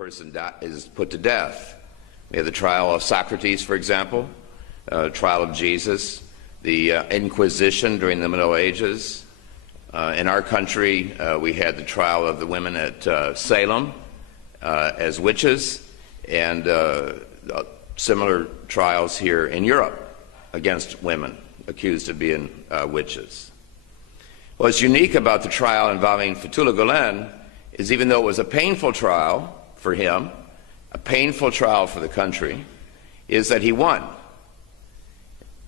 person is put to death. We have the trial of Socrates, for example, trial of Jesus, the Inquisition during the Middle Ages. In our country, we had the trial of the women at Salem as witches, and similar trials here in Europe against women accused of being witches. What's unique about the trial involving Fethulah Gulen is, even though it was a painful trial for him, a painful trial for the country, is that he won.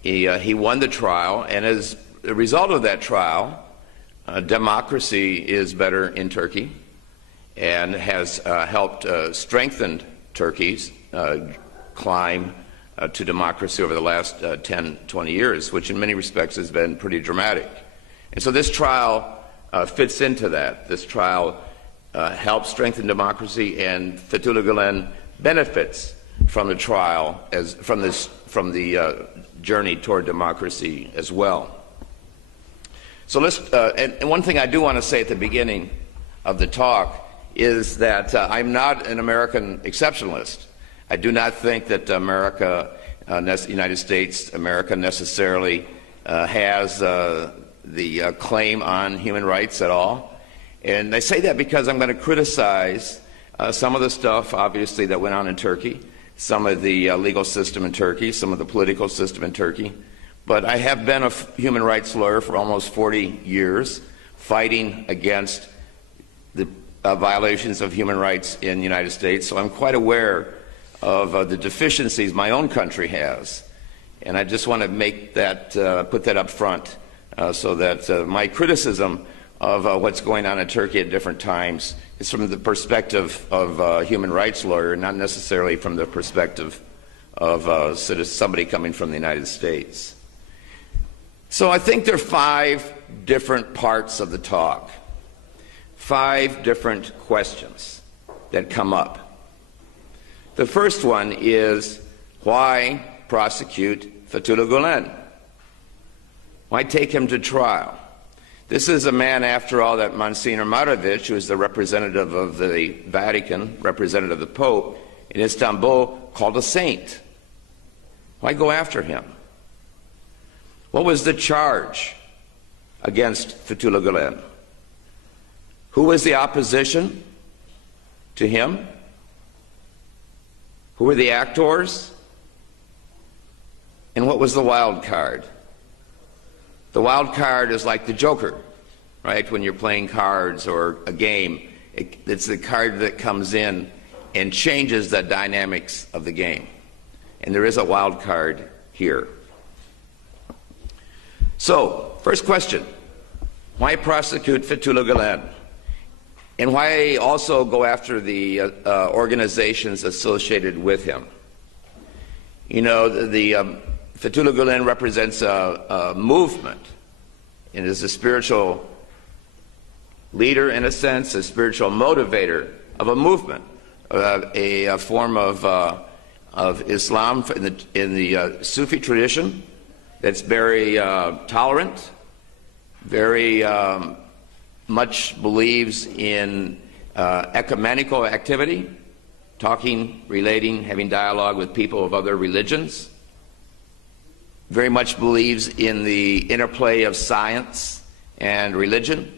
He won the trial, and as a result of that trial, democracy is better in Turkey and has helped strengthen Turkey's climb to democracy over the last 10, 20 years, which in many respects has been pretty dramatic. And so this trial fits into that. This trial helps strengthen democracy, and Fethulah Gulen benefits from the trial, from the journey toward democracy as well. So let's, and one thing I do want to say at the beginning of the talk is that I'm not an American exceptionalist. I do not think that United States America necessarily has the claim on human rights at all. And I say that because I'm going to criticize some of the stuff, obviously, that went on in Turkey, some of the legal system in Turkey, some of the political system in Turkey. But I have been a human rights lawyer for almost 40 years, fighting against the violations of human rights in the United States. So I'm quite aware of the deficiencies my own country has. And I just want to make that, put that up front so that my criticism of what's going on in Turkey at different times is from the perspective of a human rights lawyer, not necessarily from the perspective of somebody coming from the United States. So I think there are 5 different parts of the talk, 5 different questions that come up. The first one is, why prosecute Fethulah Gulen? Why take him to trial? This is a man, after all, that Monsignor Marovic, who is the representative of the Vatican, representative of the Pope in Istanbul, called a saint. Why go after him? What was the charge against Fethulah Gulen? Who was the opposition to him? Who were the actors? And what was the wild card? The wild card is like the Joker, right? When you're playing cards or a game, it's the card that comes in and changes the dynamics of the game. And there is a wild card here. So, first question, why prosecute Fethulah Gulen? And why also go after the organizations associated with him? You know, the Fethulah Gulen represents a movement and is a spiritual leader, in a sense, a spiritual motivator of a movement, a form of Islam in the Sufi tradition that's very tolerant, very much believes in ecumenical activity, talking, relating, having dialogue with people of other religions. Very much believes in the interplay of science and religion,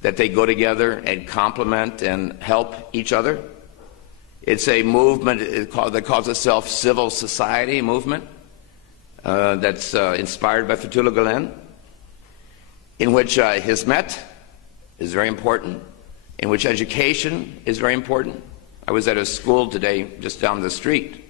that they go together and complement and help each other. It's a movement that calls itself civil society movement that's inspired by Fethulah Gulen, in which Hizmet is very important, in which education is very important. I was at a school today just down the street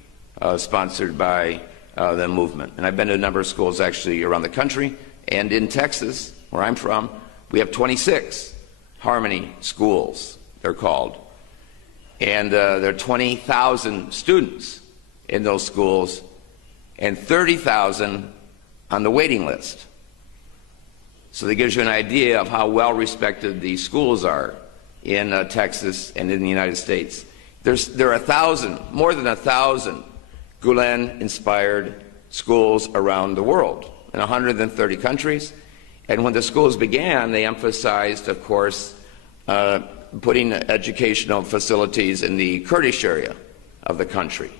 sponsored by the movement. And I've been to a number of schools actually around the country, and in Texas, where I'm from, we have 26 Harmony schools, they're called. And there are 20,000 students in those schools and 30,000 on the waiting list. So that gives you an idea of how well respected these schools are in Texas and in the United States. There are more than 1,000 Gulen-inspired schools around the world in 130 countries. And when the schools began, they emphasized, of course, putting educational facilities in the Kurdish area of the country.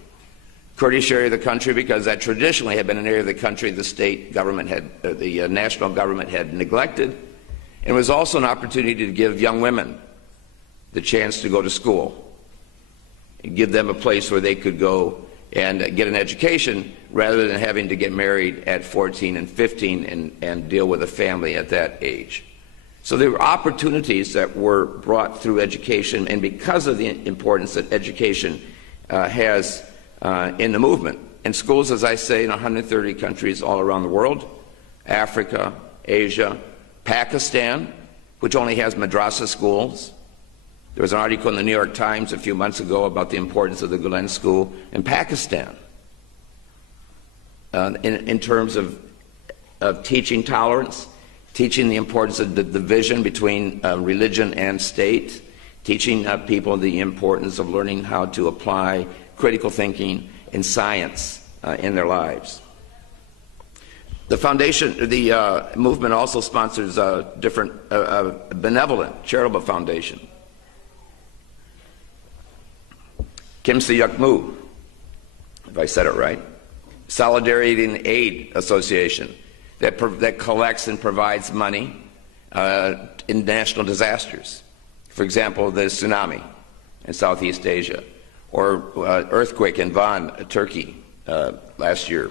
Kurdish area of the country because that traditionally had been an area of the country the state government had, the national government had neglected. And it was also an opportunity to give young women the chance to go to school and give them a place where they could go and get an education rather than having to get married at 14 and 15 and deal with a family at that age. So there were opportunities that were brought through education, and because of the importance that education has in the movement. And schools, as I say, in 130 countries all around the world, Africa, Asia, Pakistan, which only has madrasa schools. There was an article in the New York Times a few months ago about the importance of the Gulen School in Pakistan in terms of teaching tolerance, teaching the importance of the division between religion and state, teaching people the importance of learning how to apply critical thinking and science in their lives. The foundation, the movement also sponsors a different benevolent, charitable foundation. Kimse Yakmu, if I said it right, Solidarity and Aid Association that collects and provides money in national disasters. For example, the tsunami in Southeast Asia, or earthquake in Van, Turkey, last year,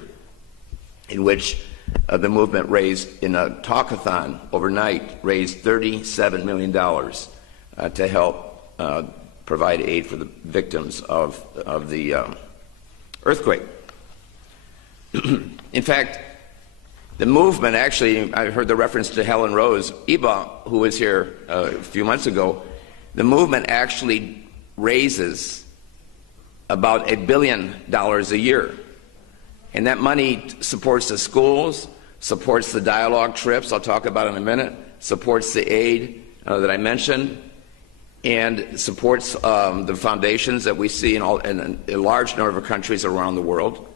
in which the movement raised, in a talkathon overnight, raised $37 million to help provide aid for the victims of the earthquake. In fact, the movement actually, I heard the reference to Helen Rose Iba, who was here a few months ago. The movement actually raises about $1 billion a year. And that money supports the schools, supports the dialogue trips, I'll talk about in a minute, supports the aid that I mentioned, and supports the foundations that we see in a large number of countries around the world.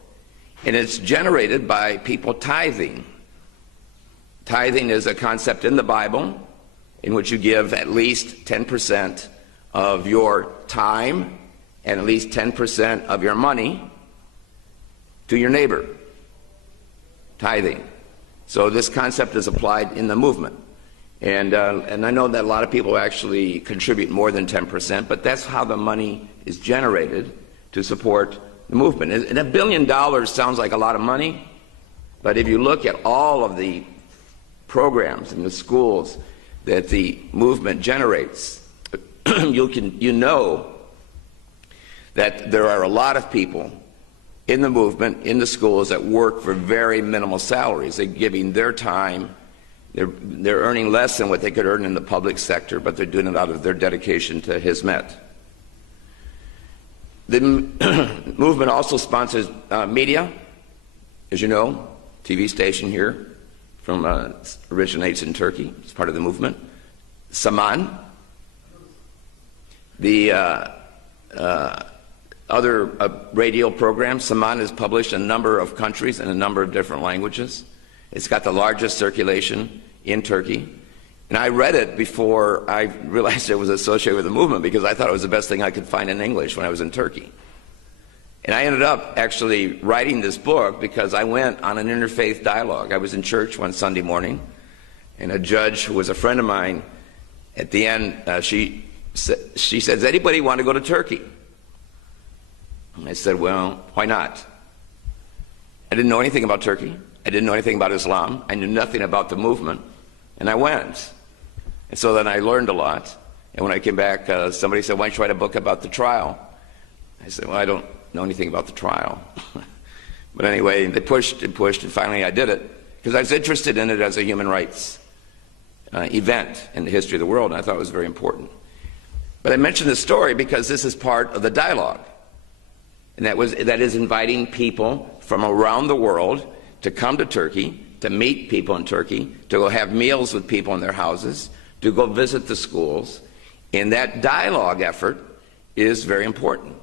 And it's generated by people tithing. Tithing is a concept in the Bible in which you give at least 10% of your time and at least 10% of your money to your neighbor. Tithing. So this concept is applied in the movement. And I know that a lot of people actually contribute more than 10%, but that's how the money is generated to support the movement. And $1 billion sounds like a lot of money, but if you look at all of the programs in the schools that the movement generates, you know that there are a lot of people in the movement, in the schools, that work for very minimal salaries. They're giving their time. They're earning less than what they could earn in the public sector, but they're doing it out of their dedication to Hizmet. The movement also sponsors media, as you know, TV station here originates in Turkey. It's part of the movement. Saman. The other radio programs, Saman is published in a number of countries in a number of different languages. It's got the largest circulation in Turkey. And I read it before I realized it was associated with the movement, because I thought it was the best thing I could find in English when I was in Turkey. And I ended up actually writing this book because I went on an interfaith dialogue. I was in church one Sunday morning, and a judge who was a friend of mine, at the end, she said, "Does anybody want to go to Turkey?" And I said, "Well, why not?" I didn't know anything about Turkey. I didn't know anything about Islam. I knew nothing about the movement. And I went. And so then I learned a lot. And when I came back, somebody said, "Why don't you write a book about the trial?" I said, "Well, I don't know anything about the trial." But anyway, they pushed and pushed, and finally I did it, because I was interested in it as a human rights event in the history of the world, and I thought it was very important. But I mentioned this story because this is part of the dialogue. And that is inviting people from around the world to come to Turkey, to meet people in Turkey, to go have meals with people in their houses, to go visit the schools. And that dialogue effort is very important,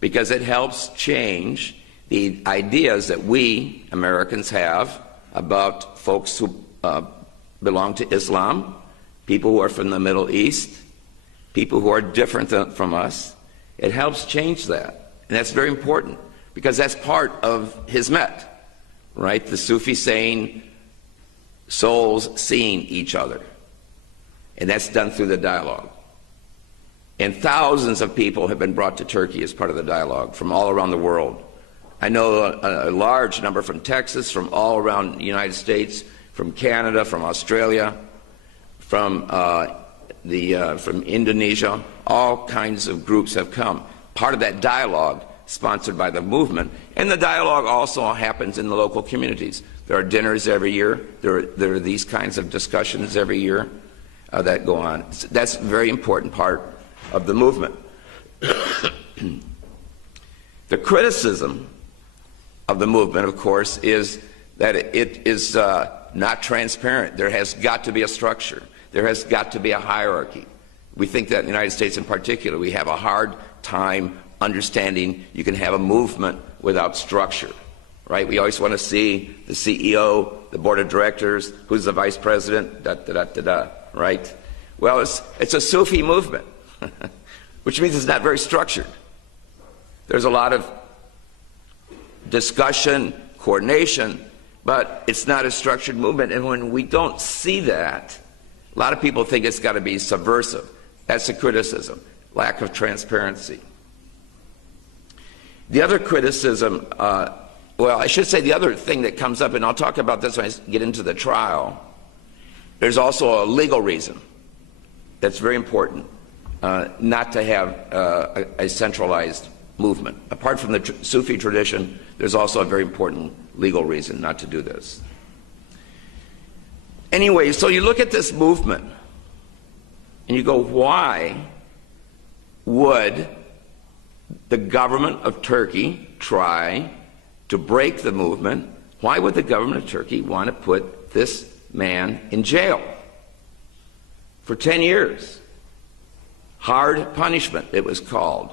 because it helps change the ideas that we Americans have about folks who belong to Islam, people who are from the Middle East, people who are different from us. It helps change that. And that's very important because that's part of Hizmet, right? The Sufi saying, souls seeing each other. And that's done through the dialogue. And thousands of people have been brought to Turkey as part of the dialogue from all around the world. I know a large number from Texas, from all around the United States, from Canada, from Australia, from Indonesia. All kinds of groups have come. Part of that dialogue sponsored by the movement. And the dialogue also happens in the local communities. There are dinners every year. There are these kinds of discussions every year that go on. That's a very important part of the movement. The criticism of the movement, of course, is that it is not transparent. There has got to be a structure. There has got to be a hierarchy. We think that in the United States in particular, we have a hard time understanding you can have a movement without structure, right? We always want to see the CEO, the board of directors, who's the vice president, right? Well, it's a Sufi movement, which means it's not very structured. There's a lot of discussion, coordination, but it's not a structured movement. And when we don't see that, a lot of people think it's got to be subversive. That's a criticism, lack of transparency. The other criticism, well, I should say the other thing that comes up, and I'll talk about this when I get into the trial, there's also a legal reason that's very important, not to have a centralized movement. Apart from the Sufi tradition, there's also a very important legal reason not to do this. Anyway, so you look at this movement and you go, why would the government of Turkey try to break the movement? Why would the government of Turkey want to put this man in jail for 10 years? Hard punishment, it was called,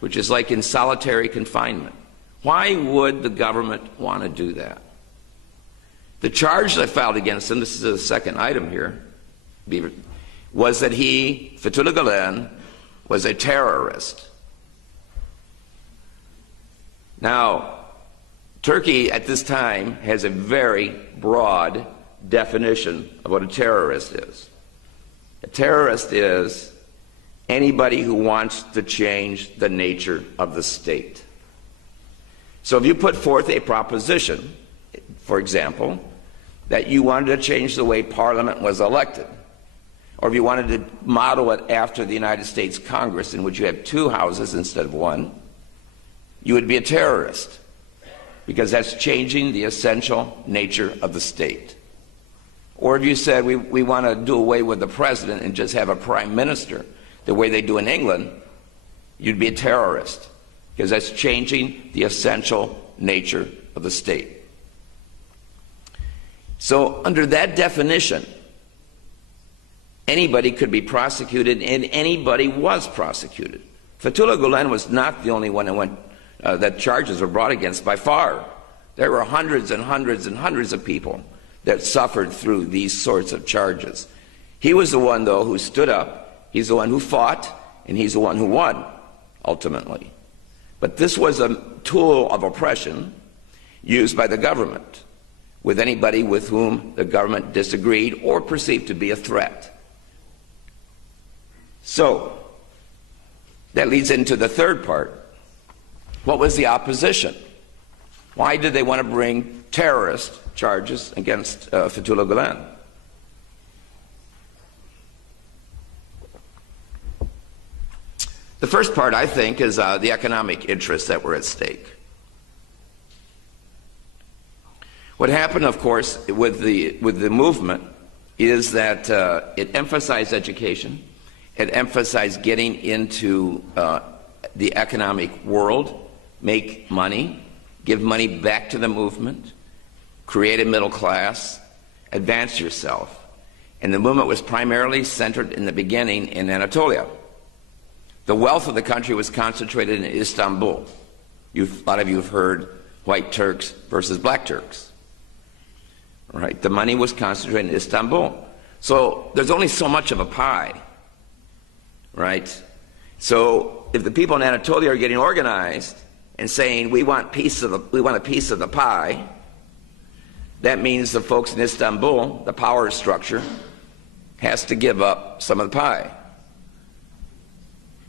which is like in solitary confinement. Why would the government want to do that? The charge that I filed against him, this is the second item here, was that he, Fethulah Gulen, was a terrorist. Now, Turkey at this time has a very broad definition of what a terrorist is. A terrorist is anybody who wants to change the nature of the state. So if you put forth a proposition, for example, that you wanted to change the way Parliament was elected, or if you wanted to model it after the United States Congress, in which you have two houses instead of one, you would be a terrorist, because that's changing the essential nature of the state. Or if you said we want to do away with the president and just have a prime minister the way they do in England, you'd be a terrorist, because that's changing the essential nature of the state. So under that definition, anybody could be prosecuted, and anybody was prosecuted. Fethulah Gulen was not the only one that charges were brought against by far. There were hundreds and hundreds and hundreds of people that suffered through these sorts of charges. He was the one, though, who stood up. He's the one who fought, and he's the one who won, ultimately. But this was a tool of oppression used by the government with anybody with whom the government disagreed or perceived to be a threat. So, that leads into the third part. What was the opposition? Why did they want to bring terrorist charges against Fethulah Gulen? The first part, I think, is the economic interests that were at stake. What happened, of course, with the movement is that it emphasized education. It emphasized getting into the economic world, make money, give money back to the movement, create a middle class, advance yourself. And the movement was primarily centered in the beginning in Anatolia. The wealth of the country was concentrated in Istanbul. A lot of you have heard white Turks versus black Turks. Right? The money was concentrated in Istanbul. So there's only so much of a pie. right? So if the people in Anatolia are getting organized and saying we want a piece of the pie, that means the folks in Istanbul, the power structure, has to give up some of the pie.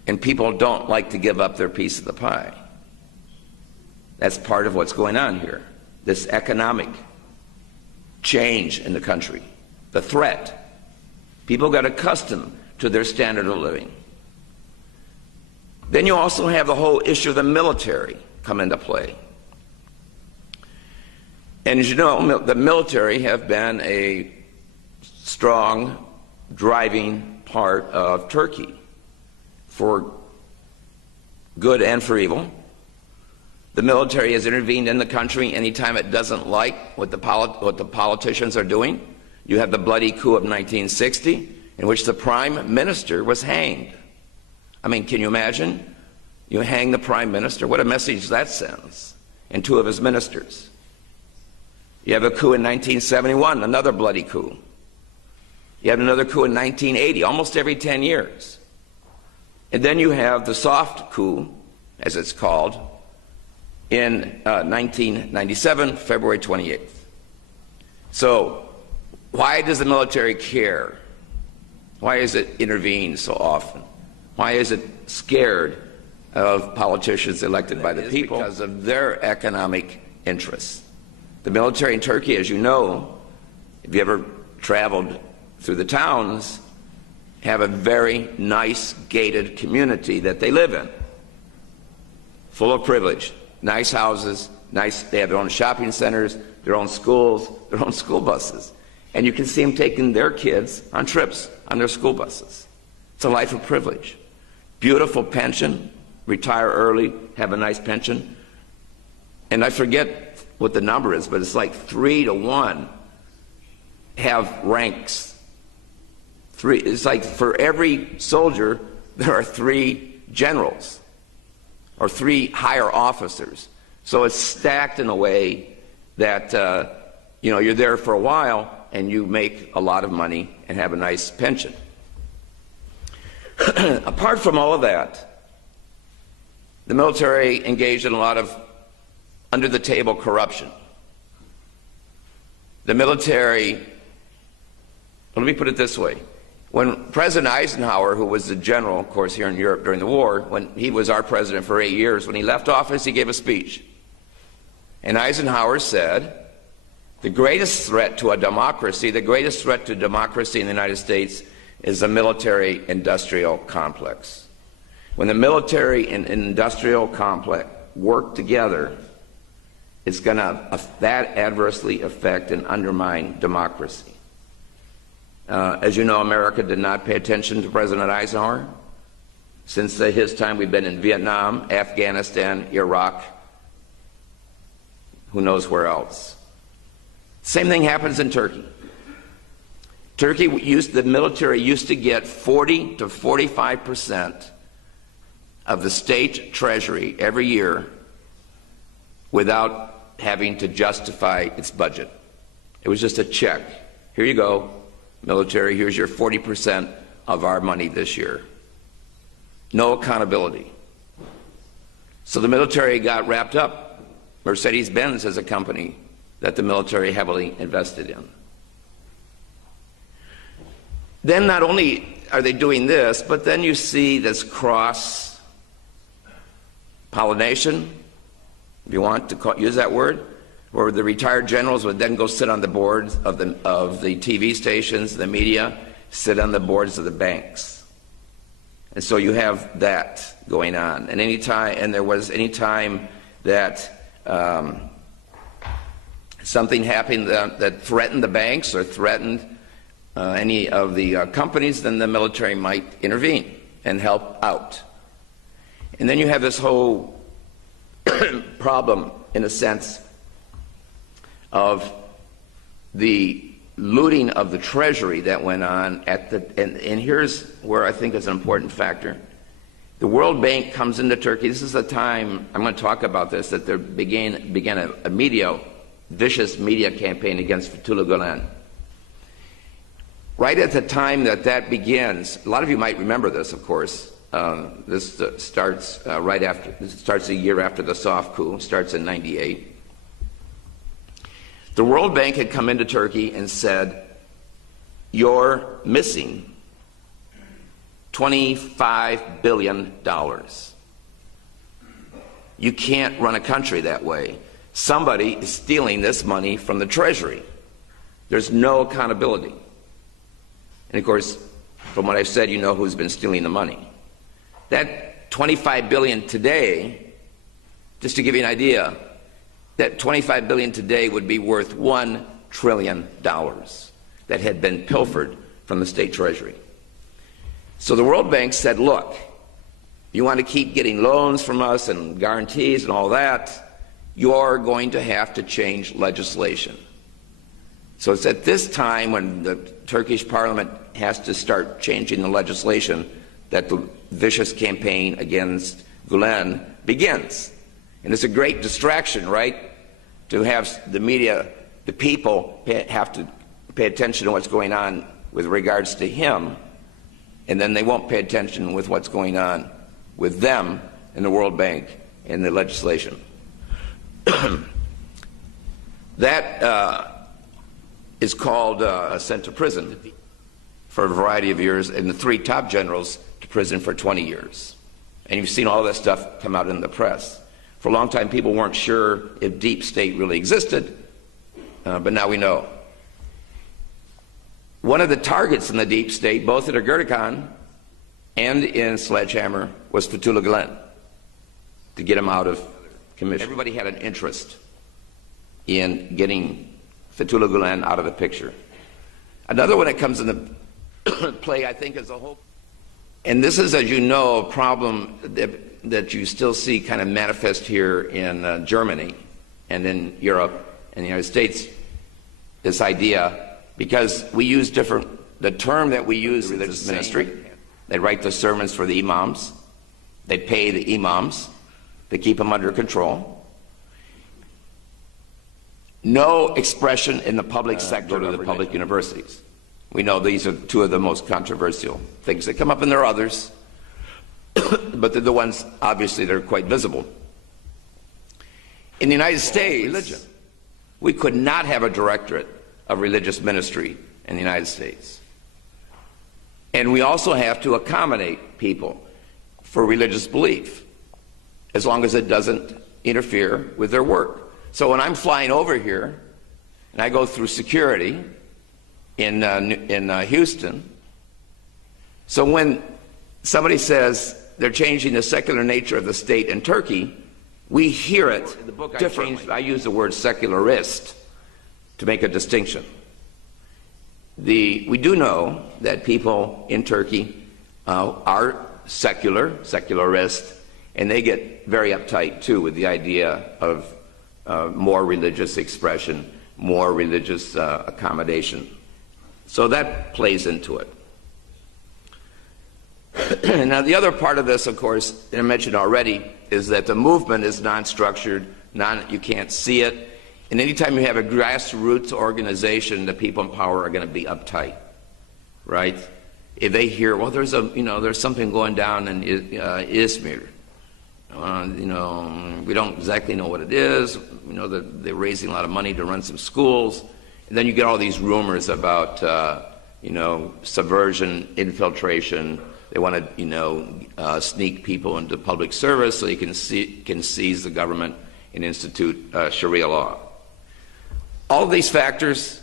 And people don't like to give up their piece of the pie. That's part of what's going on here. This economic change in the country, the threat. People got accustomed to their standard of living. Then you also have the whole issue of the military come into play. And as you know, the military have been a strong driving part of Turkey for good and for evil. The military has intervened in the country anytime it doesn't like what the politicians are doing. You have the bloody coup of 1960, in which the prime minister was hanged. I mean, can you imagine? You hang the prime minister. What a message that sends. And two of his ministers. You have a coup in 1971, another bloody coup. You have another coup in 1980, almost every 10 years. And then you have the soft coup, as it's called, in 1997, February 28th. So why does the military care? Why is it intervened so often? Why is it scared of politicians elected by the people? Because of their economic interests. The military in Turkey, as you know, if you ever traveled through the towns, have a very nice gated community that they live in, full of privilege, nice houses, they have their own shopping centers, their own schools, their own school buses. And you can see them taking their kids on trips on their school buses. It's a life of privilege. Beautiful pension, retire early, have a nice pension. And I forget what the number is, but it's like 3 to 1 have ranks. It's like for every soldier, there are 3 generals or 3 higher officers. So it's stacked in a way that you're there for a while and you make a lot of money and have a nice pension. Apart from all of that, the military engaged in a lot of under-the-table corruption. The military, let me put it this way. When President Eisenhower, who was the general, of course, here in Europe during the war, when he was our president for 8 years, when he left office, he gave a speech. And Eisenhower said, the greatest threat to a democracy, the greatest threat to democracy in the United States is a military-industrial complex. When the military and industrial complex work together, it's going to that adversely affect and undermine democracy. As you know, America did not pay attention to President Eisenhower. Since his time, we've been in Vietnam, Afghanistan, Iraq, who knows where else. Same thing happens in Turkey. The military used to get 40 to 45% of the state treasury every year without having to justify its budget. It was just a check. Here you go, military, here's your 40% of our money this year. No accountability. So the military got wrapped up. Mercedes-Benz is a company that the military heavily invested in. Then not only are they doing this, but then you see this cross-pollination, if you want to use that word, where the retired generals would then go sit on the boards of the TV stations, the media, sit on the boards of the banks. And so you have that going on. And any time that something happened that threatened the banks or threatened any of the companies, then the military might intervene and help out. And then you have this whole problem, in a sense, of the looting of the treasury that went on and here's where I think is an important factor. The World Bank comes into Turkey. This is the time, I'm going to talk about this, that there began a vicious media campaign against Fethulah Gulen. Right at the time that that begins, a lot of you might remember this, of course. This starts starts a year after the soft coup, starts in '98. The World Bank had come into Turkey and said, "You're missing $25 billion. You can't run a country that way. Somebody is stealing this money from the Treasury. There's no accountability." And of course, from what I've said, you know who's been stealing the money. That $25 billion today, just to give you an idea, that $25 billion today would be worth $1 trillion that had been pilfered from the state treasury. So the World Bank said, look, you want to keep getting loans from us and guarantees and all that, you're going to have to change legislation. So it's at this time when the Turkish parliament has to start changing the legislation that the vicious campaign against Gulen begins. And it's a great distraction, right? To have the media, the people have to pay attention to what's going on with regards to him, and then they won't pay attention with what's going on with them and the World Bank and the legislation. That is called sent to prison for a variety of years, and the 3 top generals to prison for 20 years. And you've seen all that stuff come out in the press. For a long time, people weren't sure if deep state really existed, but now we know. One of the targets in the deep state, both at Ergenekon and in Sledgehammer, was Fethulah Gulen, to get him out of commission. Everybody had an interest in getting Fethulah Gulen out of the picture. Another one that comes into play, I think, is a whole... And this is, as you know, a problem that you still see kind of manifest here in Germany and in Europe and the United States, this idea, because we use different... The term that we use, religious ministry, they write the sermons for the imams, they pay the imams, they keep them under control. No expression in the public sector to the public universities. We know these are 2 of the most controversial things that come up, and there are others, but they're the ones, obviously, that are quite visible. In the United States, religion, we could not have a directorate of religious ministry in the United States. And we also have to accommodate people for religious belief, as long as it doesn't interfere with their work. So when I'm flying over here, and I go through security in Houston, so when somebody says they're changing the secular nature of the state in Turkey, we hear it differently. I use the word secularist to make a distinction. We do know that people in Turkey are secularist, and they get very uptight too with the idea of more religious expression, more religious accommodation. So that plays into it. Now the other part of this, of course, that I mentioned already, is that the movement is non-structured, you can't see it, and anytime you have a grassroots organization, the people in power are going to be uptight, right? If they hear, well, there's something going down in Izmir, we don't exactly know what it is. We know that they're raising a lot of money to run some schools. And then you get all these rumors about, subversion, infiltration. They want to, sneak people into public service so they can seize the government and institute Sharia law. All of these factors,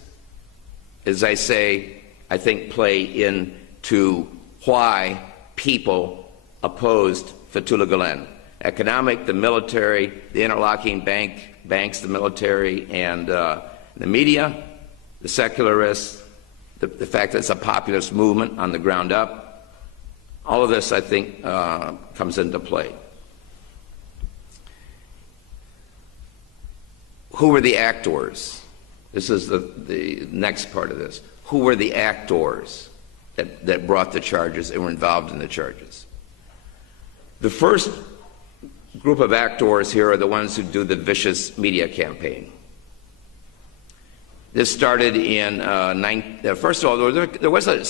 as I say, I think play into why people opposed Fethulah Gulen. Economic, the military, the interlocking banks, the military, and the media, the secularists, the fact that it's a populist movement on the ground up. All of this, I think, comes into play. Who were the actors? This is the next part of this. Who were the actors that brought the charges and were involved in the charges? The first group of actors here are the ones who do the vicious media campaign. This started in, first of all, there was a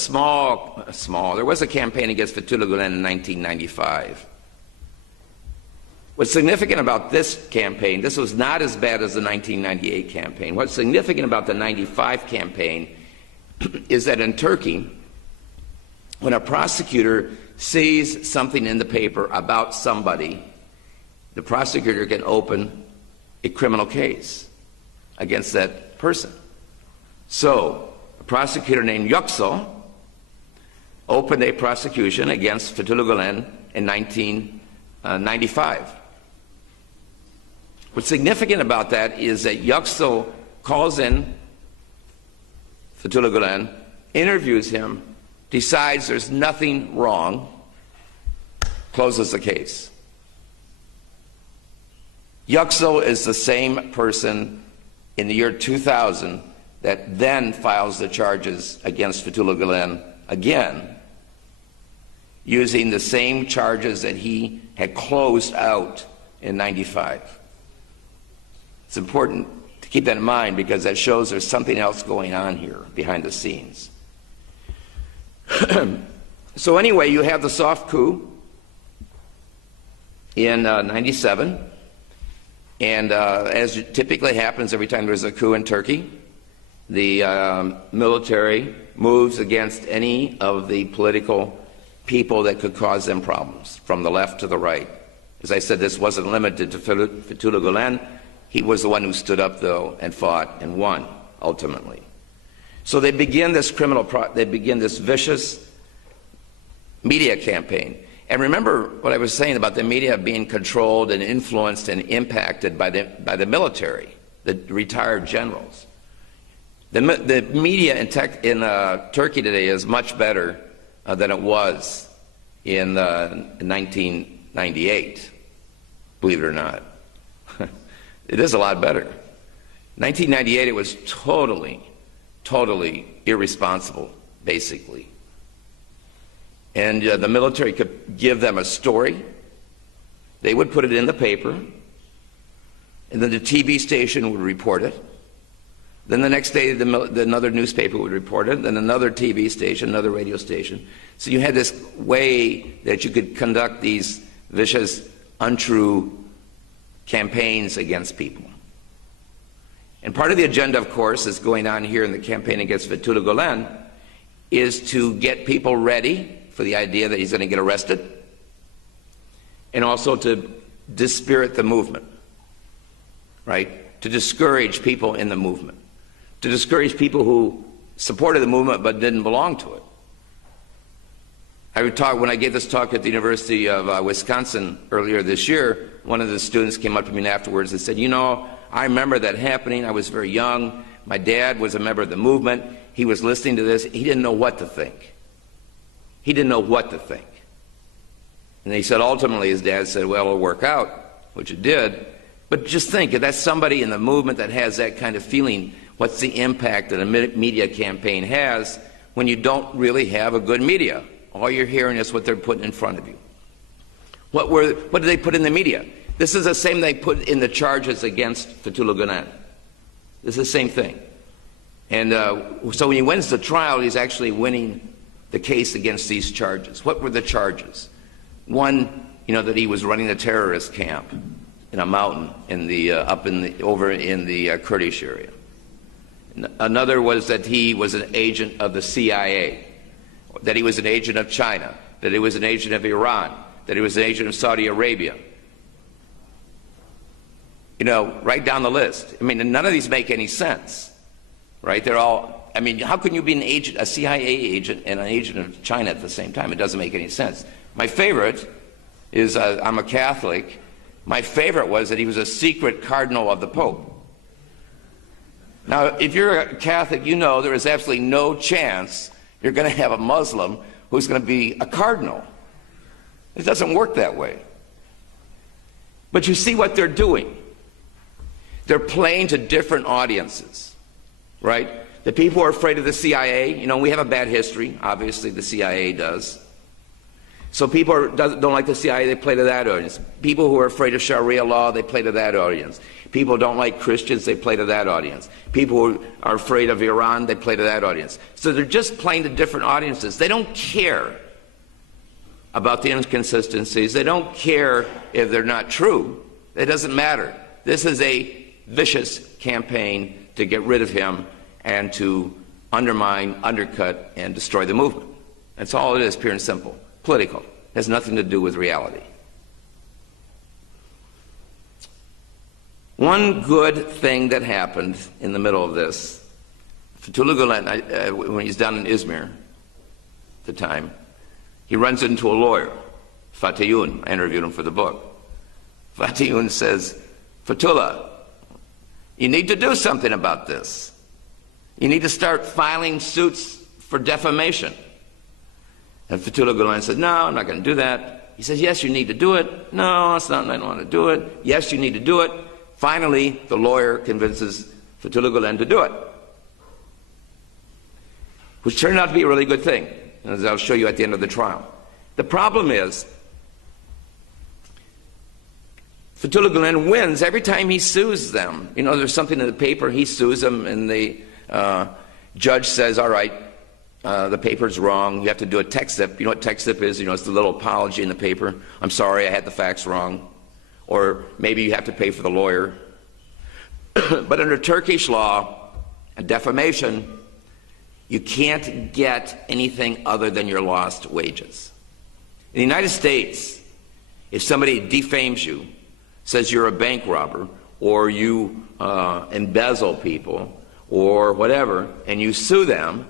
there was a campaign against Fethulah Gulen in 1995. What's significant about this campaign, this was not as bad as the 1998 campaign. What's significant about the 95 campaign is that in Turkey, when a prosecutor sees something in the paper about somebody, the prosecutor can open a criminal case against that person. So, a prosecutor named Yüksel opened a prosecution against Fethulah Gulen in 1995. What's significant about that is that Yüksel calls in Fethulah Gulen, interviews him, decides there's nothing wrong, closes the case. Yüksel is the same person in the year 2000 that then files the charges against Fethulah Gulen again, using the same charges that he had closed out in 95. It's important to keep that in mind because that shows there's something else going on here behind the scenes. So anyway, you have the soft coup in 97, and as typically happens every time there's a coup in Turkey, the military moves against any of the political people that could cause them problems, from the left to the right. As I said, this wasn't limited to Fethulah Gulen. He was the one who stood up, though, and fought and won, ultimately. So they begin this this vicious media campaign. And remember what I was saying about the media being controlled and influenced and impacted by the military, the retired generals. The media in Turkey today is much better than it was in 1998, believe it or not. It is a lot better. 1998, it was totally irresponsible, basically. And the military could give them a story. They would put it in the paper, and then the TV station would report it. Then the next day, another newspaper would report it, then another TV station, another radio station. So you had this way that you could conduct these vicious, untrue campaigns against people. And part of the agenda, of course, that's going on here in the campaign against Fethulah Gulen is to get people ready for the idea that he's going to get arrested, and also to dispirit the movement, right? To discourage people in the movement, to discourage people who supported the movement but didn't belong to it. When I gave this talk at the University of Wisconsin earlier this year, one of the students came up to me afterwards and said, you know, I remember that happening. I was very young. My dad was a member of the movement. He was listening to this. He didn't know what to think. He didn't know what to think. And he said ultimately his dad said, well, it'll work out, which it did. But just think, if that's somebody in the movement that has that kind of feeling, what's the impact that a media campaign has when you don't really have a good media? All you're hearing is what they're putting in front of you. What did they put in the media? This is the same they put in the charges against Fethulah Gulen. This is the same thing. And so when he wins the trial, he's actually winning the case against these charges. What were the charges? One, that he was running a terrorist camp in a mountain over in the Kurdish area. Another was that he was an agent of the CIA, that he was an agent of China, that he was an agent of Iran, that he was an agent of Saudi Arabia. Right down the list. I mean, none of these make any sense, right? They're all, how can you be an agent, a CIA agent and an agent of China at the same time? It doesn't make any sense. My favorite is, I'm a Catholic, my favorite was that he was a secret cardinal of the Pope. Now, if you're a Catholic, you know there is absolutely no chance you're going to have a Muslim who's going to be a cardinal. It doesn't work that way. But you see what they're doing. They're playing to different audiences, right? The people who are afraid of the CIA, we have a bad history. Obviously, the CIA does. So people don't like the CIA, they play to that audience. People who are afraid of Sharia law, they play to that audience. People who don't like Christians, they play to that audience. People who are afraid of Iran, they play to that audience. So they're just playing to different audiences. They don't care about the inconsistencies. They don't care if they're not true. It doesn't matter. This is a vicious campaign to get rid of him and to undermine, undercut, and destroy the movement. That's all it is, pure and simple. Political. It has nothing to do with reality. One good thing that happened in the middle of this, Fethulah Gulen, when he's down in Izmir at the time, he runs into a lawyer, Fethulah. I interviewed him for the book. Fethulah says, Fethulah, you need to do something about this. You need to start filing suits for defamation. And Fethulah Gulen said, no, I'm not going to do that. He says, yes, you need to do it. No, it's not, I don't want to do it. Yes, you need to do it. Finally, the lawyer convinces Fethulah Gulen to do it, which turned out to be a really good thing, as I'll show you at the end of the trial. The problem is, Fethulah Gulen wins every time he sues them. You know, there's something in the paper, he sues them, and the judge says, all right, the paper's wrong, you have to do a text zip. You know what text zip is? You know, it's the little apology in the paper. I'm sorry, I had the facts wrong. Or maybe you have to pay for the lawyer. But under Turkish law, a defamation, you can't get anything other than your lost wages. In the United States, if somebody defames you, says you're a bank robber, or you embezzle people, or whatever, and you sue them,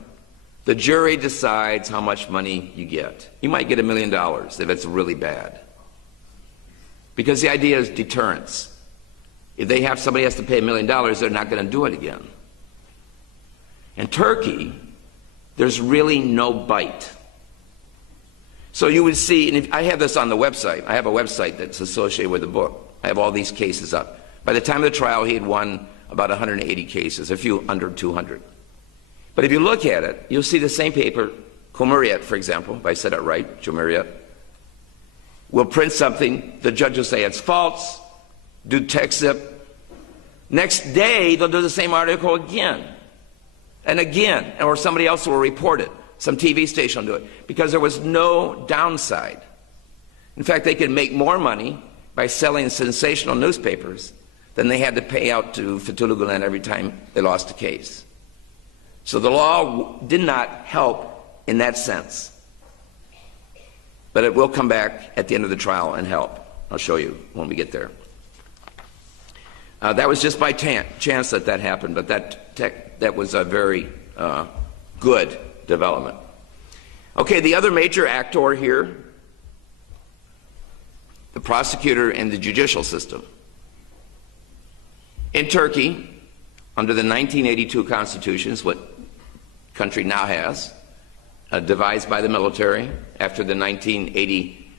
the jury decides how much money you get. You might get $1 million if it's really bad. Because the idea is deterrence. If they have somebody has to pay $1 million, they're not going to do it again. In Turkey, there's really no bite. So you would see, and if, I have this on the website. I have a website that's associated with the book. I have all these cases up. By the time of the trial, he had won about 180 cases, a few under 200. But if you look at it, you'll see the same paper, Cumhuriyet, for example, if I said it right, Cumhuriyet, will print something, the judge will say it's false, do text zip. Next day, they'll do the same article again, and again, or somebody else will report it. Some TV station will do it, because there was no downside. In fact, they could make more money by selling sensational newspapers than they had to pay out to Fethulah Gulen every time they lost a case. So the law did not help in that sense. But it will come back at the end of the trial and help. I'll show you when we get there. That was just by chance that happened, but that was a very good development. Okay, the other major actor here, the prosecutor and the judicial system. In Turkey, under the 1982 constitutions, what country now has, devised by the military after the 1980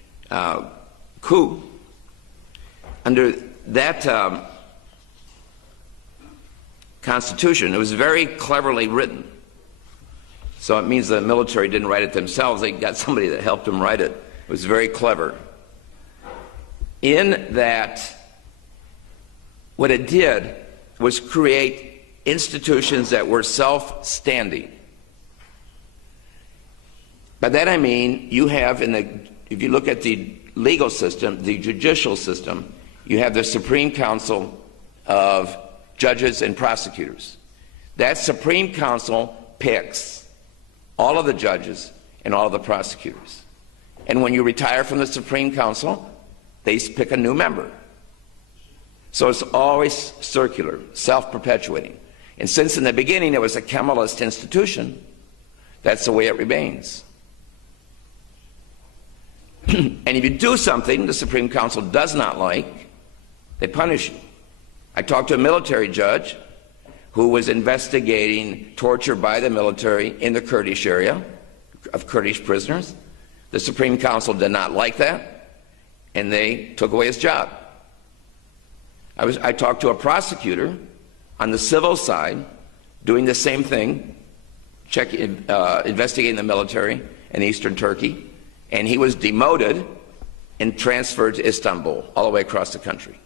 coup, under that constitution, it was very cleverly written. So it means the military didn't write it themselves, they got somebody that helped them write it. It was very clever. In that, what it did was create institutions that were self-standing. By that I mean, you have if you look at the legal system, the judicial system, you have the Supreme Council of judges and prosecutors. That Supreme Council picks all of the judges and all of the prosecutors. And when you retire from the Supreme Council, they pick a new member. So it's always circular, self-perpetuating. And since in the beginning it was a Kemalist institution, that's the way it remains. And if you do something the Supreme Council does not like, they punish you. I talked to a military judge who was investigating torture by the military in the Kurdish area of Kurdish prisoners. The Supreme Council did not like that, and they took away his job. I talked to a prosecutor on the civil side doing the same thing, investigating the military in eastern Turkey, And he was demoted and transferred to Istanbul, all the way across the country.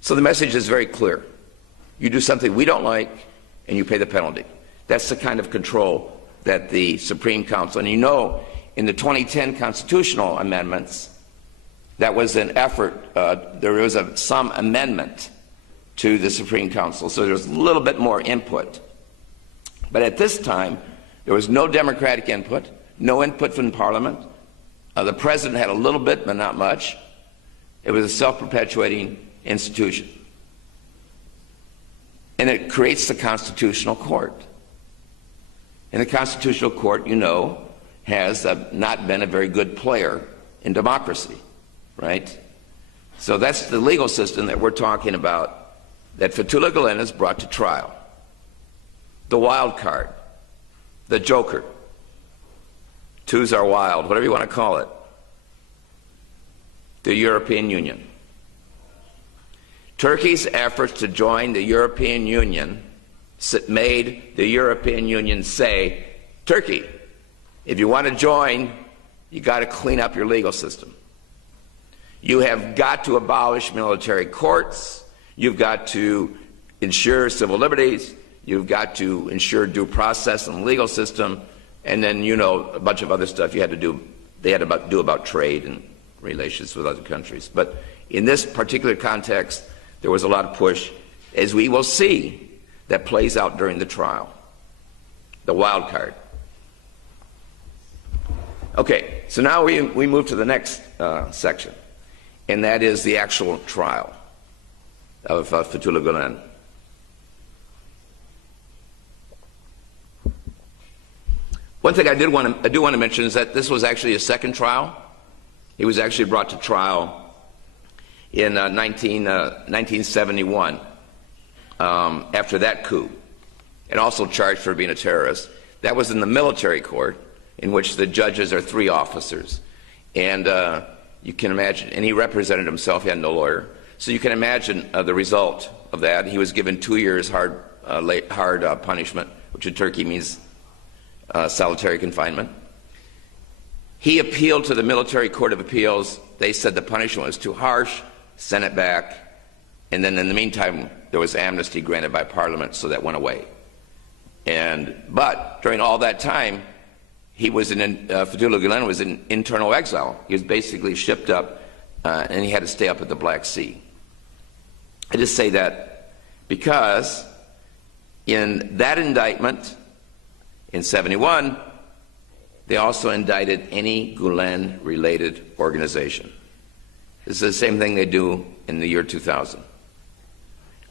So the message is very clear. You do something we don't like, and you pay the penalty. That's the kind of control that the Supreme Council, and you know, in the 2010 constitutional amendments, that was an effort, there was some amendment to the Supreme Council, so there was a little bit more input. But at this time, there was no Democratic input, no input from Parliament. The President had a little bit, but not much. It was a self-perpetuating institution. And it creates the Constitutional Court. And the Constitutional Court, you know, has not been a very good player in democracy, right? So that's the legal system that we're talking about, that Fethulah Gulen is brought to trial. The wild card, the joker, twos are wild, whatever you want to call it, the European Union. Turkey's efforts to join the European Union made the European Union say, Turkey, if you want to join, you got to clean up your legal system. You have got to abolish military courts. You've got to ensure civil liberties. You've got to ensure due process in the legal system. And then, you know, a bunch of other stuff you had to do. They had to do about trade and relations with other countries. But in this particular context, there was a lot of push, as we will see, that plays out during the trial. The wild card. Okay, so now we move to the next section, and that is the actual trial of Fethulah Gulen. One thing I do want to mention is that this was actually a second trial. He was actually brought to trial in 1971 after that coup, and also charged for being a terrorist. That was in the military court, in which the judges are 3 officers. And you can imagine, and he represented himself, he had no lawyer. So you can imagine the result of that. He was given 2 years hard punishment, which in Turkey means solitary confinement. He appealed to the Military Court of Appeals. They said the punishment was too harsh, sent it back, and then in the meantime there was amnesty granted by Parliament, so that went away. But during all that time, Fethulah Gulen was in internal exile. He was basically shipped up, and he had to stay up at the Black Sea. I just say that because in that indictment in '71, they also indicted any Gulen-related organization. This is the same thing they do in the year 2000.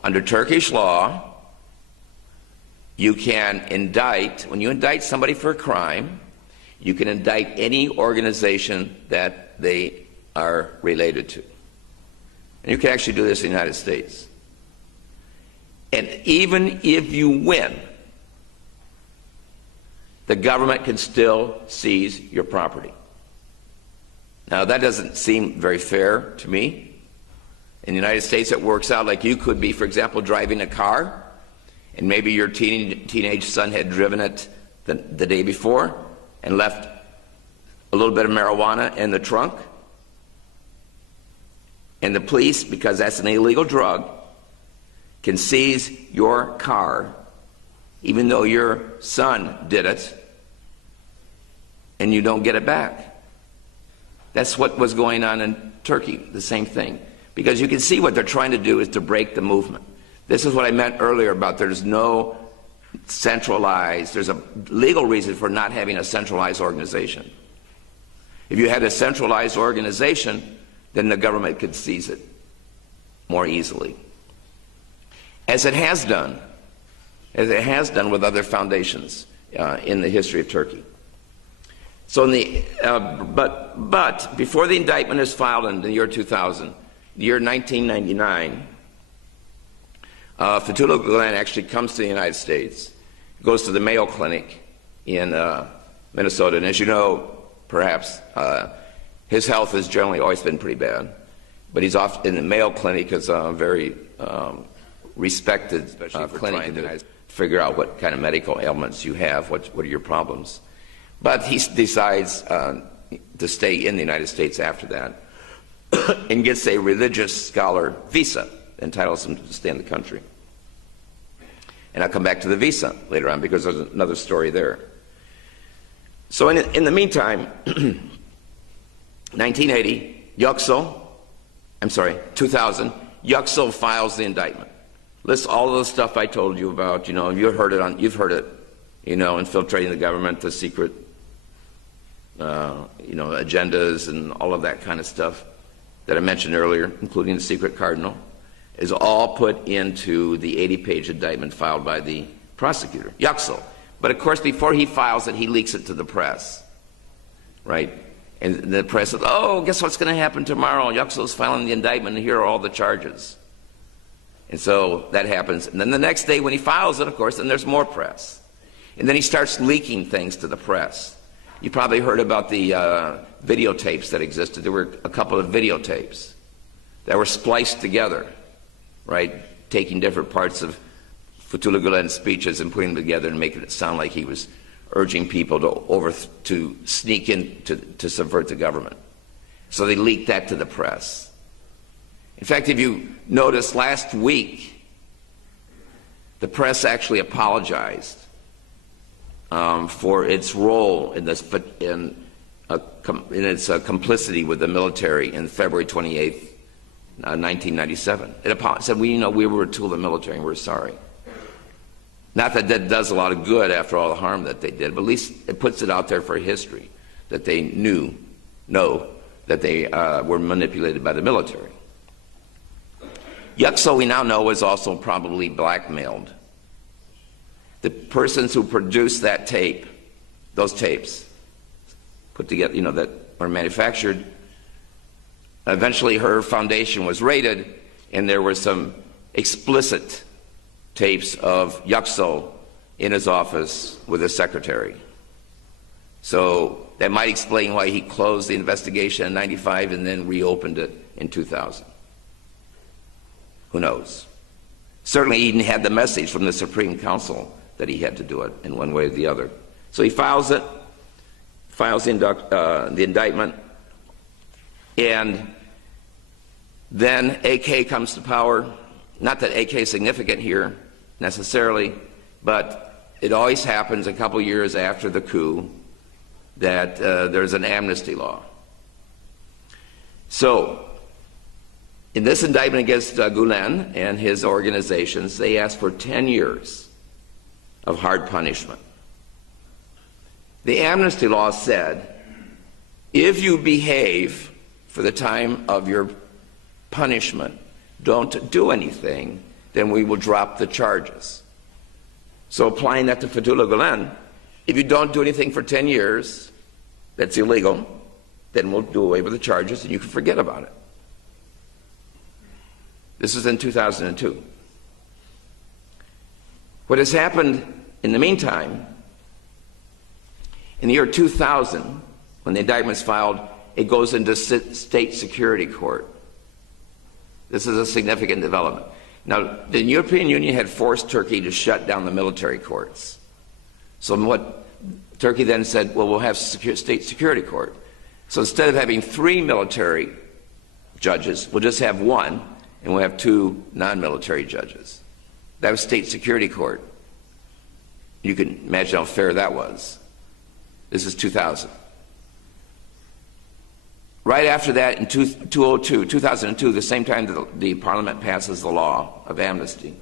Under Turkish law, you can indict, when you indict somebody for a crime, you can indict any organization that they are related to. And you can actually do this in the United States. And even if you win, the government can still seize your property. Now, that doesn't seem very fair to me. In the United States, it works out like you could be, for example, driving a car, and maybe your teenage son had driven it the day before and left a little bit of marijuana in the trunk. And the police, because that's an illegal drug, can seize your car, even though your son did it, and you don't get it back. That's what was going on in Turkey, the same thing. Because you can see what they're trying to do is to break the movement. This is what I meant earlier about there's no centralized, there's a legal reason for not having a centralized organization. If you had a centralized organization, then the government could seize it more easily. As it has done with other foundations in the history of Turkey. So but before the indictment is filed in the year 2000, the year 1999, Fethulah Gulen actually comes to the United States, goes to the Mayo Clinic in Minnesota, and as you know, perhaps, his health has generally always been pretty bad, but he's off in the Mayo Clinic is a very respected clinic to figure out what kind of medical ailments you have, what are your problems. But he decides to stay in the United States after that and gets a religious scholar visa, entitles him to stay in the country. And I'll come back to the visa later on because there's another story there. So in the meantime, 2000, Yüksel files the indictment. Lists all of the stuff I told you about. You've heard it. Infiltrating the government, the secret, agendas and all of that kind of stuff that I mentioned earlier, including the secret cardinal, is all put into the 80-page indictment filed by the prosecutor, Yüksel. But of course, before he files it, he leaks it to the press, right? And the press says, "Oh, guess what's going to happen tomorrow? Yüksel's filing the indictment, and here are all the charges." And so that happens. And then the next day when he files it, of course, then there's more press. And then he starts leaking things to the press. You probably heard about the videotapes that existed. There were a couple of videotapes that were spliced together, right? Taking different parts of Fethulah Gulen's speeches and putting them together and making it sound like he was urging people to sneak in to subvert the government. So they leaked that to the press. In fact, if you notice, last week, the press actually apologized for its role in its complicity with the military in February 28th, 1997. It said, we were a tool of the military and we're sorry. Not that that does a lot of good after all the harm that they did, but at least it puts it out there for history that they know that they were manipulated by the military. Yüksel, we now know, was also probably blackmailed. The persons who produced that tape, those tapes, put together, that were manufactured, eventually her foundation was raided, and there were some explicit tapes of Yüksel in his office with his secretary. So that might explain why he closed the investigation in '95 and then reopened it in 2000. Who knows? Certainly he had the message from the Supreme Council that he had to do it in one way or the other. So he files the indictment, and then AK comes to power. Not that AK is significant here necessarily, but it always happens a couple years after the coup that there's an amnesty law. So in this indictment against Gulen and his organizations, they asked for 10 years of hard punishment. The amnesty law said, if you behave for the time of your punishment, don't do anything, then we will drop the charges. So applying that to Fethulah Gulen, if you don't do anything for 10 years, that's illegal, then we'll do away with the charges and you can forget about it. This is in 2002. What has happened in the meantime, in the year 2000, when the indictment is filed, it goes into state security court. This is a significant development. Now, the European Union had forced Turkey to shut down the military courts. So what Turkey then said, well, we'll have state security court. So instead of having 3 military judges, we'll just have 1, and we'll have 2 non-military judges. That was state security court. You can imagine how fair that was. This is 2000. Right after that, in 2002, the same time that the parliament passes the law of amnesty,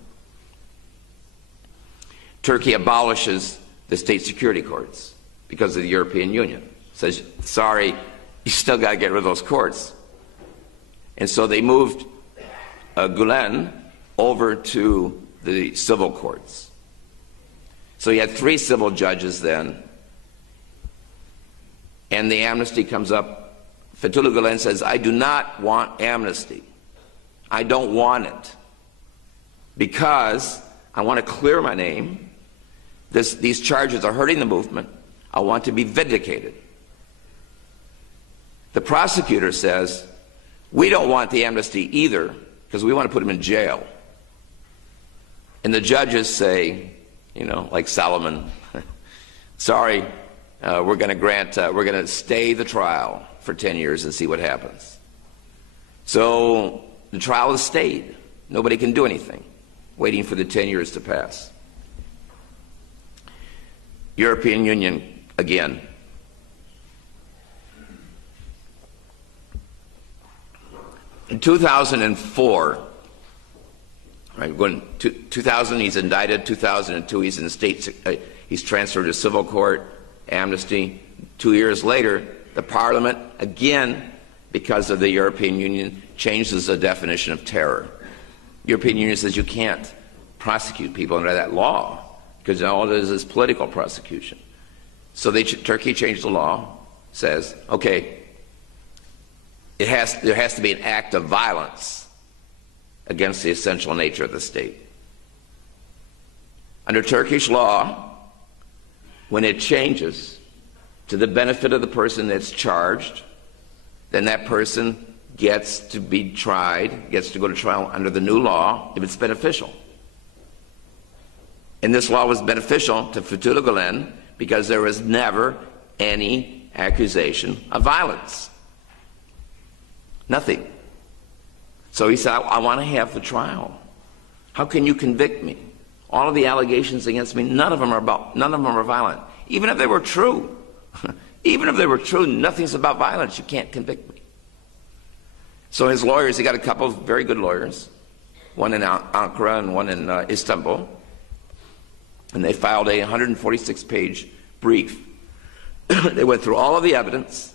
Turkey abolishes the state security courts because of the European Union. Says, sorry, you still got to get rid of those courts. And so they moved Gulen over to the civil courts. So you had 3 civil judges then, and the amnesty comes up. Fethulah Gulen says, I do not want amnesty. I don't want it because I want to clear my name. These charges are hurting the movement. I want to be vindicated. The prosecutor says, we don't want the amnesty either because we want to put him in jail. And the judges say, like Solomon, sorry, we're going to stay the trial for 10 years and see what happens. So the trial is stayed. Nobody can do anything, waiting for the 10 years to pass. European Union again. In 2004, right, when 2000 he's indicted, 2002 he's in the state, he's transferred to civil court, amnesty. 2 years later, the Parliament, again, because of the European Union, changes the definition of terror. European Union says you can't prosecute people under that law because all it is political prosecution. So Turkey changed the law, says, okay, there has to be an act of violence against the essential nature of the state. Under Turkish law, when it changes to the benefit of the person that's charged, then that person gets to be tried, gets to go to trial under the new law if it's beneficial. And this law was beneficial to Fethulah Gulen because there was never any accusation of violence. Nothing. So he said, I want to have the trial. How can you convict me? All of the allegations against me, none of them are violent. Even if they were true, even if they were true, nothing's about violence. You can't convict me. So his lawyers, he got a couple of very good lawyers, one in Ankara and one in Istanbul, and they filed a 146-page brief. They went through all of the evidence,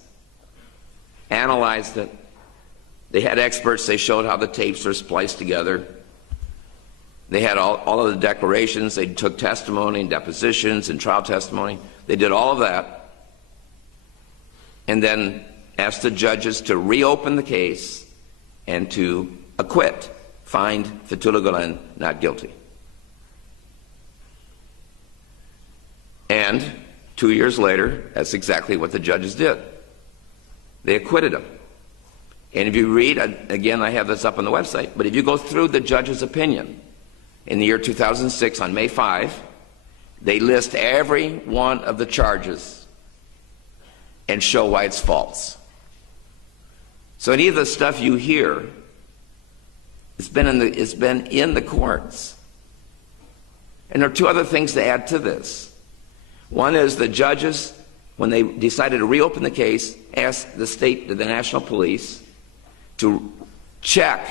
analyzed it. They had experts. They showed how the tapes are spliced together. They had all of the declarations. They took testimony and depositions and trial testimony. They did all of that, and then asked the judges to reopen the case and to acquit, find Fethulah Gulen not guilty. And 2 years later, that's exactly what the judges did. They acquitted him. And if you read, again, I have this up on the website, but if you go through the judge's opinion in the year 2006 on May 5, they list every one of the charges and show why it's false. So any of the stuff you hear, it's been in the courts. And there are two other things to add to this. One is the judges, when they decided to reopen the case, asked the national police to check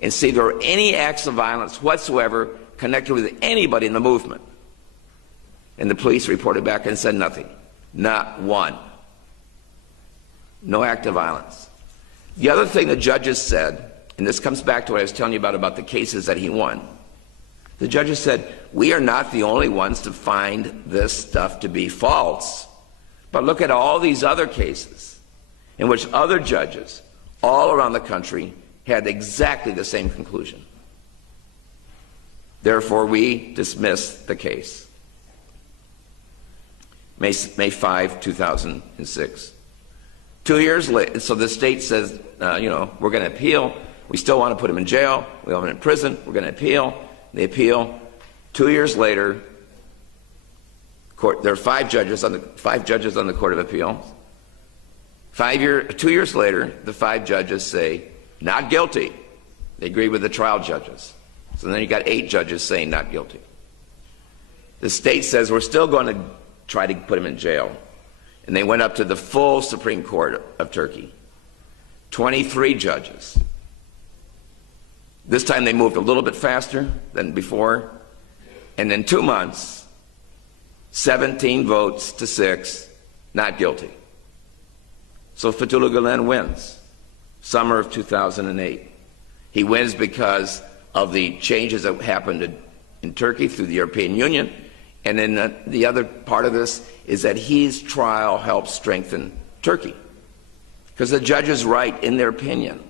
and see if there were any acts of violence whatsoever connected with anybody in the movement. And the police reported back and said nothing. Not one. No act of violence. The other thing the judges said, and this comes back to what I was telling you about the cases that he won, the judges said, we are not the only ones to find this stuff to be false. But look at all these other cases in which other judges all around the country had exactly the same conclusion. Therefore, we dismiss the case. May 5, 2006. 2 years later, so the state says, we're going to appeal. We still want to put him in jail. We want him in prison. We're going to appeal. They appeal. 2 years later, there are five judges on the Court of Appeal. 2 years later, the five judges say, not guilty. They agree with the trial judges. So then you got 8 judges saying not guilty. The state says, we're still going to try to put him in jail. And they went up to the full Supreme Court of Turkey. 23 judges. This time they moved a little bit faster than before. And in 2 months, 17 votes to 6, not guilty. So Fethulah Gulen wins, summer of 2008. He wins because of the changes that happened in Turkey through the European Union. And then the other part of this is that his trial helped strengthen Turkey. Because the judges write in their opinion,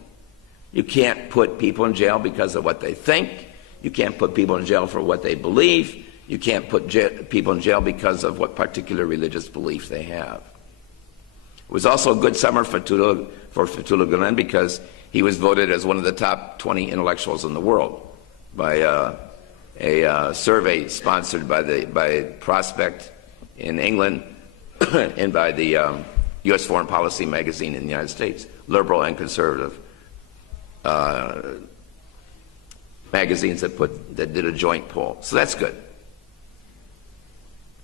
you can't put people in jail because of what they think. You can't put people in jail for what they believe. You can't put people in jail because of what particular religious belief they have. It was also a good summer for Fethulah Gulen because he was voted as one of the top 20 intellectuals in the world by a survey sponsored by Prospect in England, and by the U.S. Foreign Policy magazine in the United States, liberal and conservative magazines that did a joint poll. So that's good.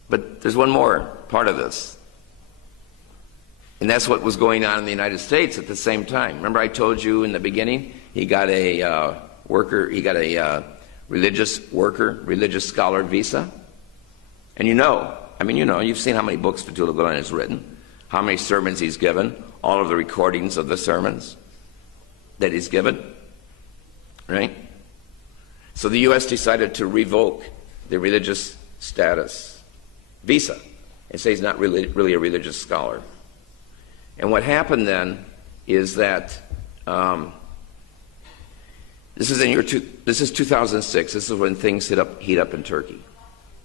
But there's one more part of this. And that's what was going on in the United States at the same time. Remember I told you in the beginning, he got a religious worker, religious scholar visa? And you've seen how many books Fethulah Gulen has written, how many sermons he's given, all of the recordings of the sermons that he's given, right? So the U.S. decided to revoke the religious status visa and say he's not really a religious scholar. And what happened then is that this is 2006. This is when things heat up in Turkey.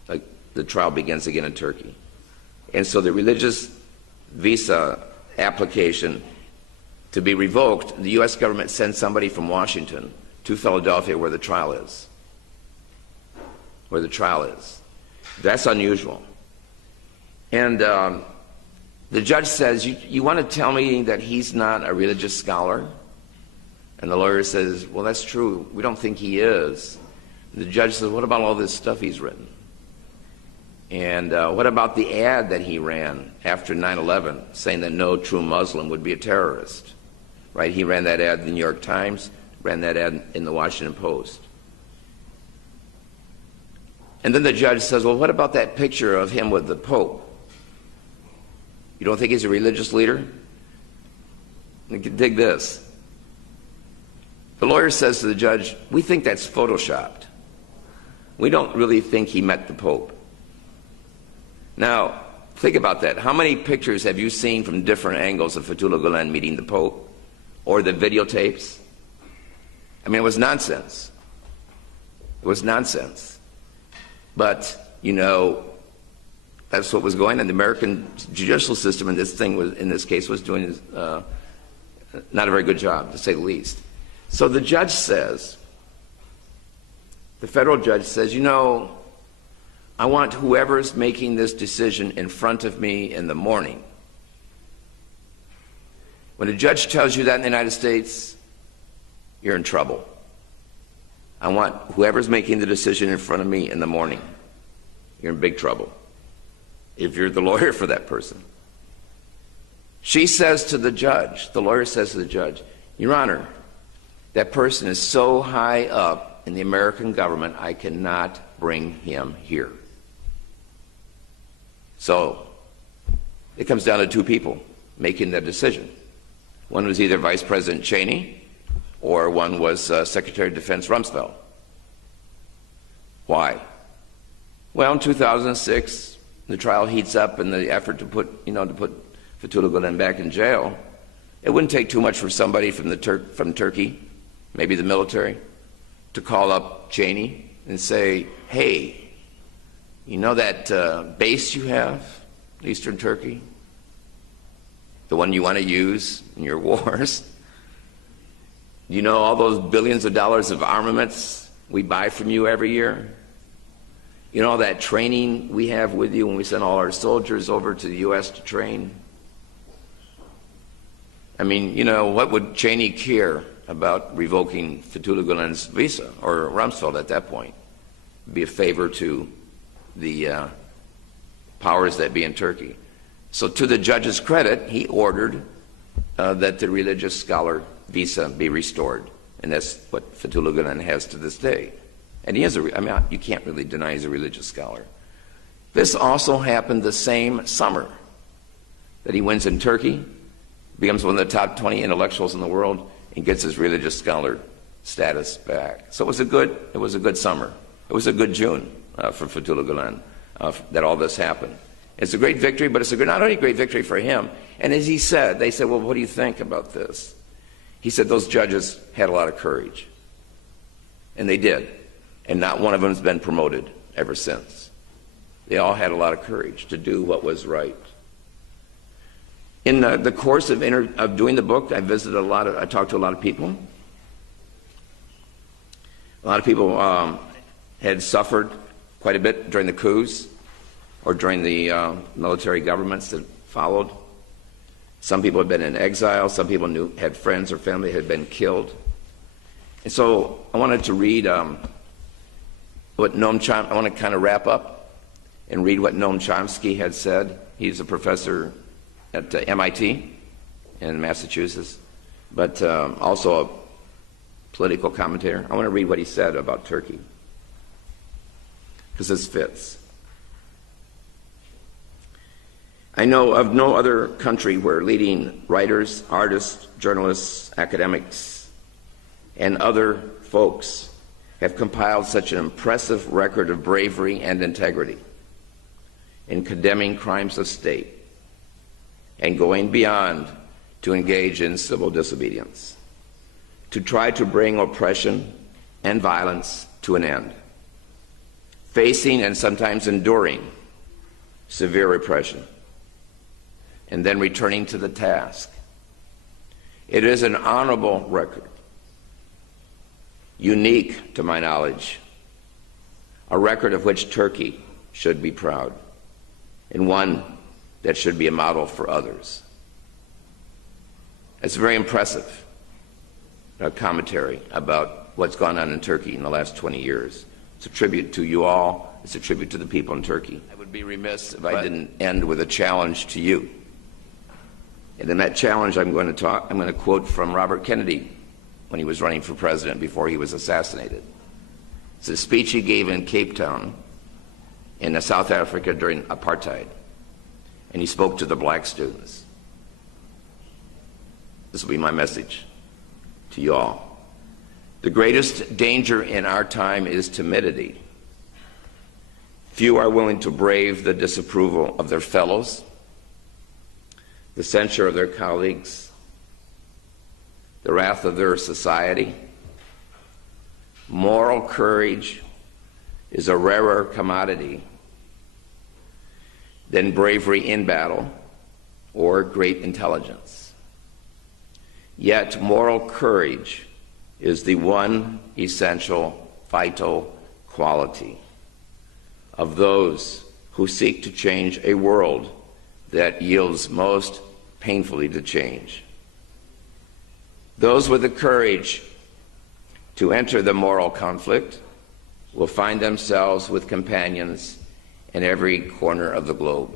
Like the trial begins again in Turkey. And so the religious visa application to be revoked, the U.S. government sends somebody from Washington to Philadelphia where the trial is. That's unusual. And the judge says, you want to tell me that he's not a religious scholar? And the lawyer says, well, that's true. We don't think he is. And the judge says, what about all this stuff he's written? And what about the ad that he ran after 9/11 saying that no true Muslim would be a terrorist? Right? He ran that ad in the New York Times, ran that ad in the Washington Post. And then the judge says, well, what about that picture of him with the Pope? You don't think he's a religious leader? Dig this. The lawyer says to the judge, we think that's photoshopped. We don't really think he met the Pope. Now, think about that. How many pictures have you seen from different angles of Fethulah Gulen meeting the Pope? Or the videotapes? I mean, it was nonsense. It was nonsense. But, that's what was going on. The American judicial system in this case was doing not a very good job, to say the least. So the judge says, the federal judge says, I want whoever's making this decision in front of me in the morning. When a judge tells you that in the United States, you're in trouble. I want whoever's making the decision in front of me in the morning. You're in big trouble if you're the lawyer for that person. She says to the judge, the lawyer says to the judge, Your Honor, that person is so high up in the American government, I cannot bring him here. So it comes down to two people making the decision. One was either Vice President Cheney or one was Secretary of Defense Rumsfeld. Why? Well, in 2006, the trial heats up in the effort to put Fethulah Gulen back in jail. It wouldn't take too much for somebody from Turkey, maybe the military, to call up Cheney and say, hey, that base you have in eastern Turkey, the one you want to use in your wars? All those billions of dollars of armaments we buy from you every year? All that training we have with you when we send all our soldiers over to the U.S. to train? I mean, what would Cheney care about revoking Fethulah Gulen's visa, or Rumsfeld at that point? It'd be a favor to the powers that be in Turkey. So to the judge's credit, he ordered that the religious scholar visa be restored. And that's what Fethulah Gulen has to this day. And he is you can't really deny he's a religious scholar. This also happened the same summer that he wins in Turkey, becomes one of the top 20 intellectuals in the world, and gets his religious scholar status back. So it was a good summer. It was a good June for Fethulah Gulen that all this happened. It's a great victory, but it's not only a great victory for him. And as he said, they said, well, what do you think about this? He said those judges had a lot of courage. And they did. And not one of them has been promoted ever since. They all had a lot of courage to do what was right. In the course of doing the book, I talked to a lot of people. A lot of people had suffered quite a bit during the coups. A or during the military governments that followed. Some people had been in exile. Some people had friends or family had been killed. And so I wanted to read what Noam Chomsky, I want to kind of wrap up and read what Noam Chomsky had said. He's a professor at MIT in Massachusetts, but also a political commentator. I want to read what he said about Turkey, because this fits. I know of no other country where leading writers, artists, journalists, academics, and other folks have compiled such an impressive record of bravery and integrity in condemning crimes of state and going beyond to engage in civil disobedience, to try to bring oppression and violence to an end, facing and sometimes enduring severe repression, and then returning to the task. It is an honorable record, unique to my knowledge, a record of which Turkey should be proud, and one that should be a model for others. It's very impressive commentary about what's gone on in Turkey in the last 20 years. It's a tribute to you all. It's a tribute to the people in Turkey. I would be remiss if I didn't end with a challenge to you. And in that challenge, I'm going to quote from Robert Kennedy when he was running for president before he was assassinated. It's a speech he gave in Cape Town in South Africa during apartheid. And he spoke to the black students. This will be my message to you all. The greatest danger in our time is timidity. Few are willing to brave the disapproval of their fellows, the censure of their colleagues, the wrath of their society. Moral courage is a rarer commodity than bravery in battle or great intelligence. Yet moral courage is the one essential, vital quality of those who seek to change a world that yields most painfully to change. Those with the courage to enter the moral conflict will find themselves with companions in every corner of the globe.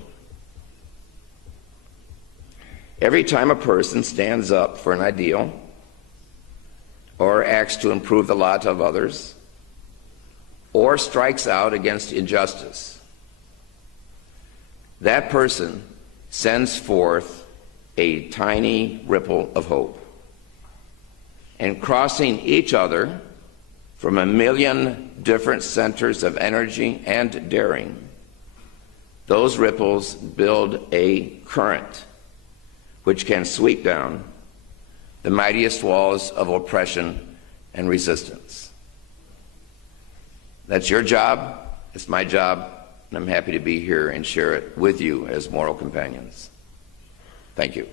Every time a person stands up for an ideal or acts to improve the lot of others or strikes out against injustice, that person sends forth a tiny ripple of hope. And crossing each other from a million different centers of energy and daring, those ripples build a current which can sweep down the mightiest walls of oppression and resistance. That's your job, it's my job, and I'm happy to be here and share it with you as moral companions. Thank you.